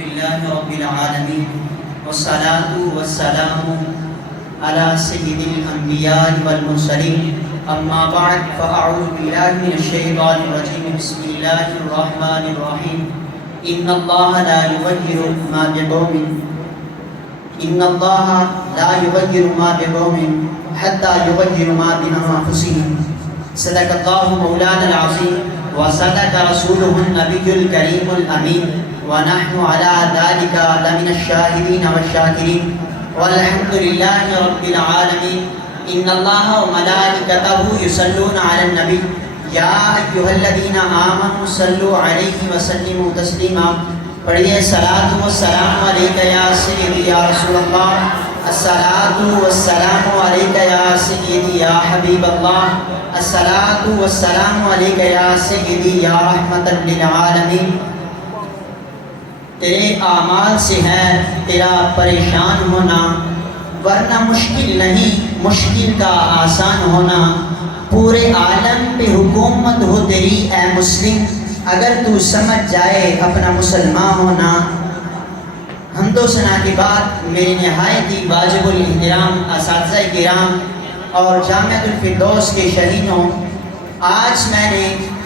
لله رب العالمين والصلاة والسلام على سيد الأنبياء والمرسلين أما بعد فأعوذ بالله من الشيطان الرجيم بسم الله الرحمن الرحيم إن الله لا يغير ما بقوم حتى يغيروا ما بأنفسهم صدق الله مولانا العظيم وصدق رسوله النبي الكريم الأمين ونحن على ذلك لمن الشاهدين والشاكرين والحمد لله رب العالمين إن الله وملائكته يصلون على النبي يا أيها الذين آمنوا صلوا عليه وسلموا تسليما پڑھیے صلاۃ والسلام علیک یا سیدی یا رسول اللہ الصلاۃ والسلام علیک یا سیدی یا حبیب اللہ الصلاۃ والسلام علیک یا سیدی یا رحمت للعالمین۔ تیرے اعمال سے ہے تیرا پریشان ہونا، ورنہ مشکل نہیں مشکل کا آسان ہونا۔ پورے عالم پہ حکومت ہو تیری اے مسلم، اگر تو سمجھ جائے اپنا مسلمان ہونا۔ حمد و ثنا کے بعد میرے نہایت ہی واجب الاحترام اساتذہ کرام اور جامعۃ الفردوس کے شہیدوں، آج میں نے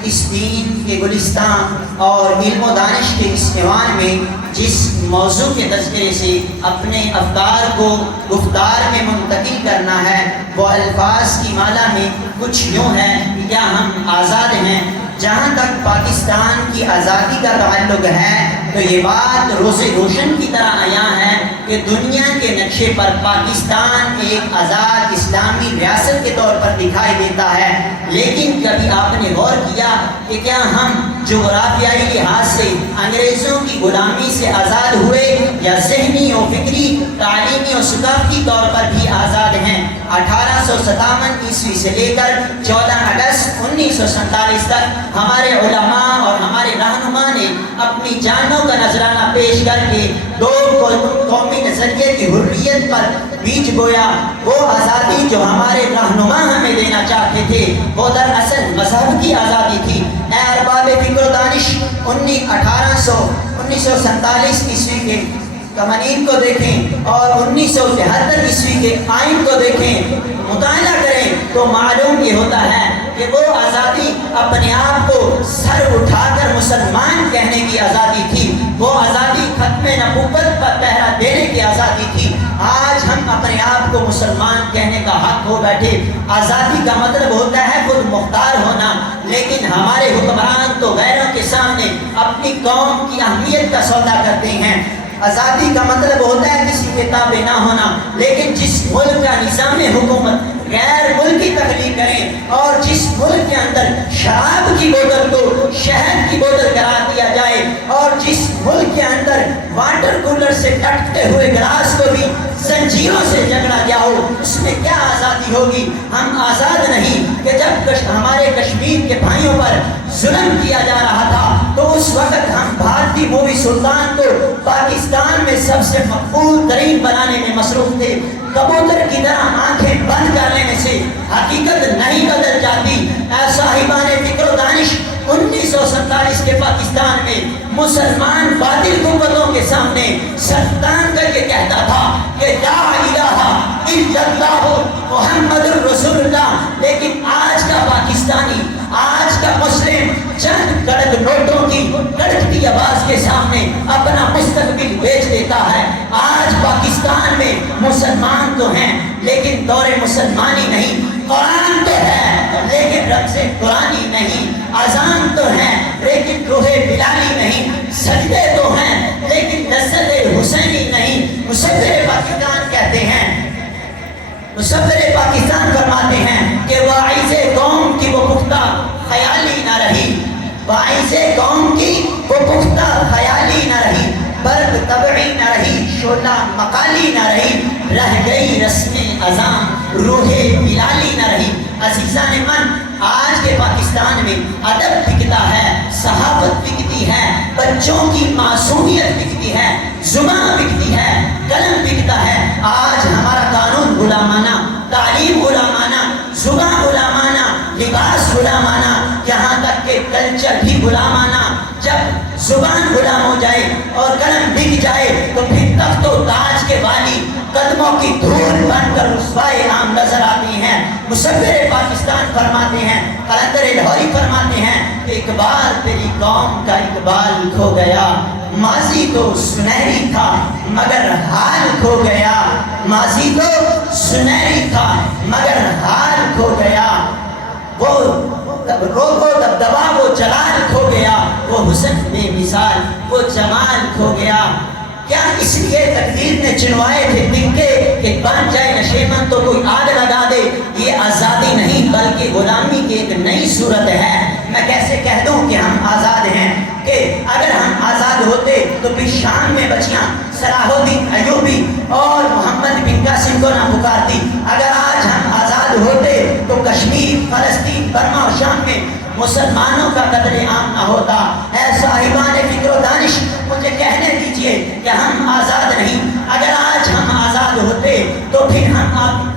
اس دین کے گلستان اور علم و دانش کے اس ایوان میں جس موضوع کے تذکرے سے اپنے افکار کو گفتار میں منتقل کرنا ہے وہ الفاظ کی مالا میں کچھ یوں ہے کہ کیا ہم آزاد ہیں؟ جہاں تک پاکستان کی آزادی کا تعلق ہے تو یہ بات روز روشن کی طرح عیاں ہے کہ دنیا کے نقشے پر پاکستان ایک آزاد اسلامی ریاست کے طور پر دکھائی دیتا ہے، لیکن کبھی آپ نے غور کیا کہ کیا ہم جغرافیائی لحاظ سے انگریزوں کی غلامی سے آزاد ہوئے یا ذہنی و فکری تعلیمی و ثقافتی طور پر بھی آزاد ہیں؟ 1857 عیسوی سے لے کر 14 اگست 1947 تک ہمارے علماء اور ہمارے رہنما نے اپنی جانوں کا نذرانہ پیش کر کے دو قومی نظریے کی حریت پر بیج بویا۔ وہ آزادی جو ہمارے رہنما ہمیں دینا چاہتے تھے وہ دراصل مذہب کی آزادی تھی۔ اے ارباب فکر و دانش، 1947 عیسوی کے قوانین کو دیکھیں اور 1973 عیسوی کے آئین کو دیکھیں، مطالعہ کریں تو معلوم یہ ہوتا ہے کہ وہ آزادی اپنے آپ کو سر اٹھا کر مسلمان کہنے کی آزادی تھی، وہ آزادی ختم نبوت پر پہرا دینے کی آزادی تھی۔ آج ہم اپنے آپ کو مسلمان کہنے کا حق ہو بیٹھے۔ آزادی کا مطلب ہوتا ہے خود مختار ہونا، لیکن ہمارے حکمران تو غیروں کے سامنے اپنی قوم کی اہمیت کا سودا کرتے ہیں۔ آزادی کا مطلب ہوتا ہے کسی کے تابع نہ ہونا، لیکن جس ملک کا نظام حکومت غیر ملکی تخلیق کریں اور جس ملک کے اندر شراب کی بوتل کو شہد کی بوتل قرار دیا جائے اور جس ملک کے اندر واٹر کولر سے ٹکتے ہوئے گلاس کو بھی زنجیروں سے جگڑا گیا ہو، اس میں کیا آزادی ہوگی؟ ہم آزاد نہیں کہ جب ہمارے کشمیر کے بھائیوں پر ظلم کیا جا رہا تھا تو اس وقت ہم بھارتی مووی سلطان کو پاکستان میں سب سے مقبول ترین بنانے میں مصروف تھے۔ کبوتر کی طرح آنکھیں بند کر لینے سے حقیقت نہیں بدل جاتی۔ اے صاحبان فکر و دانش، 1947 کے پاکستان میں مسلمان باطل قوتوں کے سامنے سرطان کر کے کہتا تھا کہ لا الہ الا اللہ محمد الرسول اللہ، لیکن آج کا پاکستانی، آج کا مسلم چند کڑک نوٹوں کی کڑکتی آواز کے سامنے اپنا مستقبل بیچ دیتا ہے۔ آج پاکستان میں مسلمان تو ہیں لیکن دور مسلمانی نہیں، قرآن تو ہے لیکن رمز قرآنی نہیں، اذان تو ہے لیکن روح بلالی نہیں، سجدے تو ہیں لیکن نسل حسینی نہیں۔ مصور پاکستان کہتے ہیں، مصور پاکستان فرماتے ہیں کہ واعظ قوم کی وہ پختہ خیالی نہ رہی، واعظ قوم کی وہ پختہ خیالی نہ رہی، برق طبعی نہ رہی، شعلہ مقالی نہ رہی، رہ گئی رسم اذان روح بلالی نہ رہی۔ عزیزان من، آج کے پاکستان میں ادب بکتا ہے، صحافت بکتی ہے، بچوں کی معصومیت بکتی ہے، زبان بکتی ہے، قلم بکتا ہے۔ آج ہمارا قانون غلامانہ، تعلیم غلامانہ، زبان غلامانہ، لباس غلامانہ، یہاں تک کہ کلچر بھی غلامانہ۔ جب زبان غلام ہو جائے اور قلم بک رسوائے عام نظر آتی ہیں۔ مصور پاکستان فرماتے ہیں، قلندر لاہوری فرماتے ہیں کہ اقبال تیری قوم کا اقبال کھو گیا، ماضی تو سنہری تھا مگر حال کھو گیا، ماضی تو سنہری تھا مگر حال کھو گیا، وہ روب و دبدبا وہ جلال کھو گیا، وہ حسن بے مثال وہ جمال کھو گیا۔ کیا اس لیے تقدیر نے چنوائے تھے تنکے کہ بن جائے نشیمن تو کوئی آگ لگا دے؟ یہ آزادی نہیں بلکہ غلامی کی ایک نئی صورت ہے۔ میں کیسے کہہ دوں کہ ہم آزاد ہیں کہ اگر ہم آزاد ہوتے تو پھر شام میں بچیاں صلاح الدین ایوبی اور محمد بن قاسم کو نہ پکارتی۔ اگر آج ہم آزاد ہوتے تو کشمیر، فلسطین، برما اور شام میں مسلمانوں کا قتل عام نہ ہوتا۔ اے صاحبان فکر و دانش، مجھے کہنے دیجئے کہ ہم آزاد نہیں۔ اگر آج ہم آزاد ہوتے تو پھر ہم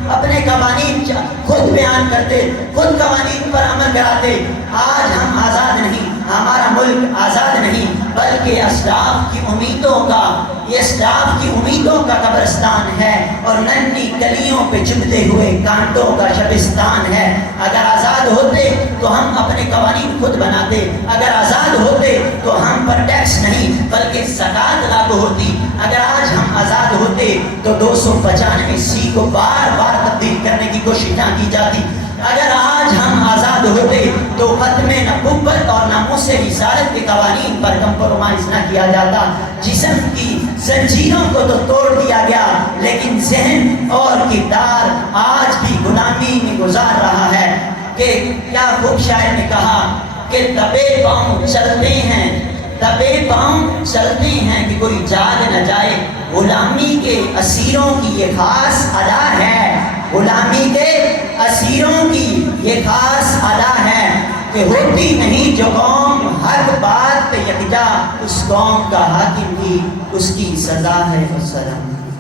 اپنے قوانین خود بیان کرتے، خود قوانین پر عمل کراتے۔ آج ہم آزاد نہیں، ہمارا ملک آزاد نہیں بلکہ اسلاف کی امیدوں کا، یہ اسلاف کی امیدوں کا قبرستان ہے اور ننھی گلیوں پہ چبھتے ہوئے کانٹوں کا شبستان ہے۔ اگر آزاد ہوتے تو ہم اپنے قوانین خود بناتے، اگر آزاد ہوتے تو ہم پر ٹیکس نہیں بلکہ زکوٰۃ لاگو ہوتی۔ اگر آج ہم آزاد ہوتے تو 295 کو بار بار تبدیل کرنے کی کوشش نہ کی جاتی۔ اگر آج ہم آزاد ہوتے تو ختم نبوت اور ناموس رسالت کے قوانین پر کمپرومائز نہ کیا جاتا۔ جسم کی زنجیروں کو تو توڑ دیا گیا لیکن ذہن اور کردار آج بھی غلامی میں گزار رہا ہے۔ کہ کیا خوب شاعر نے کہا کہ دبے پاؤں چلتے ہیں، دبے پاؤں چلتے ہیں کہ کوئی جاگ نہ جائے۔ غلامی کے اسیروں کی یہ خاص ادا ہے، غلامی کے اسیروں کی یہ خاص ادا ہے کہ ہوتی نہیں جو قوم حق بات پہ یکجا، اس قوم کا حاکم بھی اس کی سزا ہے۔ السلام۔